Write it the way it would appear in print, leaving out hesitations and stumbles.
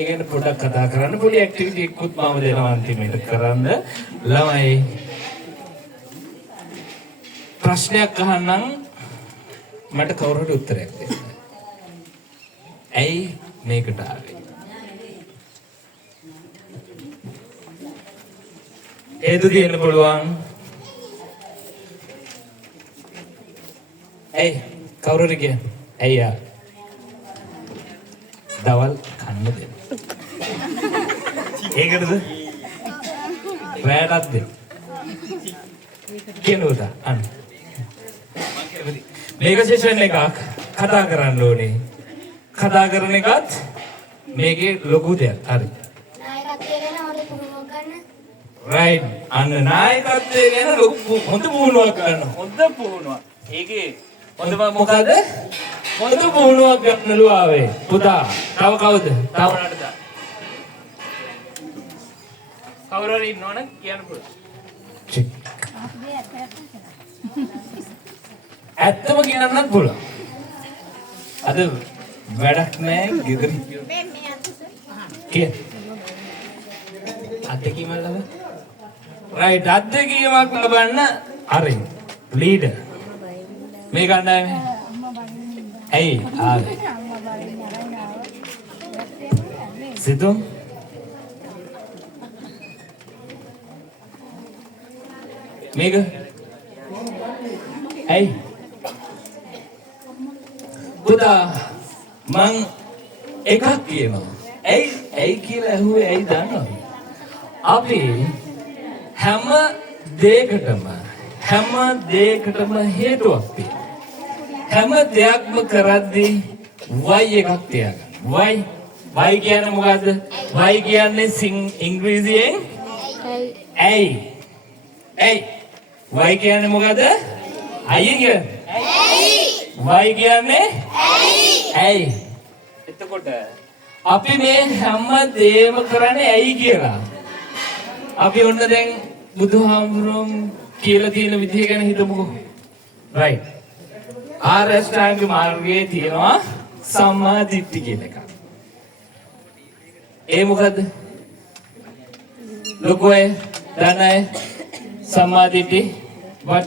ගැන පොඩ්ඩක් කතා කරන්න පොඩි ඇක්ටිවිටි එකකුත් මම දෙනවා අන්තිමට කරන්න ළමයි ප්‍රශ්නයක් අහන්නම් මට කවුරු හරි උත්තරයක් දෙන්න. ඇයි මේකට ආවේ? හේතු දෙන්න පුළුවන්. ඇයි කවුරු හරි කියන්නේ? ඇයි ආ? දවල් කන්න දෙන්න. ඒකටද? වැයටත් දෙන්න. කියනෝද? අන්න. මේක සෙෂන් එකක් කතා කරන්න ඕනේ. කතා කරන එකත් මේකේ ලොකු දෙයක්. හරි. නායකත්වය ගැන හොඳ පුහුණුවක් ගන්න. රයිට්. අන්න නායකත්වය ගැන ලොකු හොඳ පුහුණුවක් ගන්න. හොඳ පුහුණුවක්. ඒකේ හොඳම මොකද? හොඳ පුහුණුවක් ගන්නලු ආවේ. පුතා. තව කවුද? තව නඩද? කවුරු හරි ඉන්නවනම් කියන්න පුළුවන්. ඇත්තම කියන්නත් පුළුවන්. අද වැඩක් නැහැ ගෙදර. කිය. අත්දැකීමක් ලබන්න. රයිට් අත්දැකීමක් ලබන්න අරින් ලීඩර්. මේ කණ්ඩායමේ. ඇයි ආවේ? සිතුම් මේක ඇයි පුතා මං එකක් කියනවා. ඇයි කියලා ඇහුවේ ඇයි දන්නවද? අපි හැම දෙයකටම හේතුවක් තියෙනවා. හැම දෙයක්ම කරද්දී why එකක් තියාගන්න. why කියන්නේ මොකද්ද? why කියන්නේ ඉංග්‍රීසියෙන් ඇයි. why කියන්නේ මොකද්ද? අයිය කියන්නේ why කියන්නේ ඇයි. එතකොට අපි මේ හැම දෙයක්ම කරන්නේ ඇයි කියලා. අපි ඔන්න දැන් බුදුහාමුදුරුවෝ කියලා තියෙන විදිහ ගැන හිතමුකෝ. right. ආර්ය අෂ්ටාංගික මාර්ගයේ තියෙනවා සම්මා දිට්ඨිය කියන එක. ඒ මොකද්ද? ලොකෝය දන්නේ සම්මා දිට්ඨිය what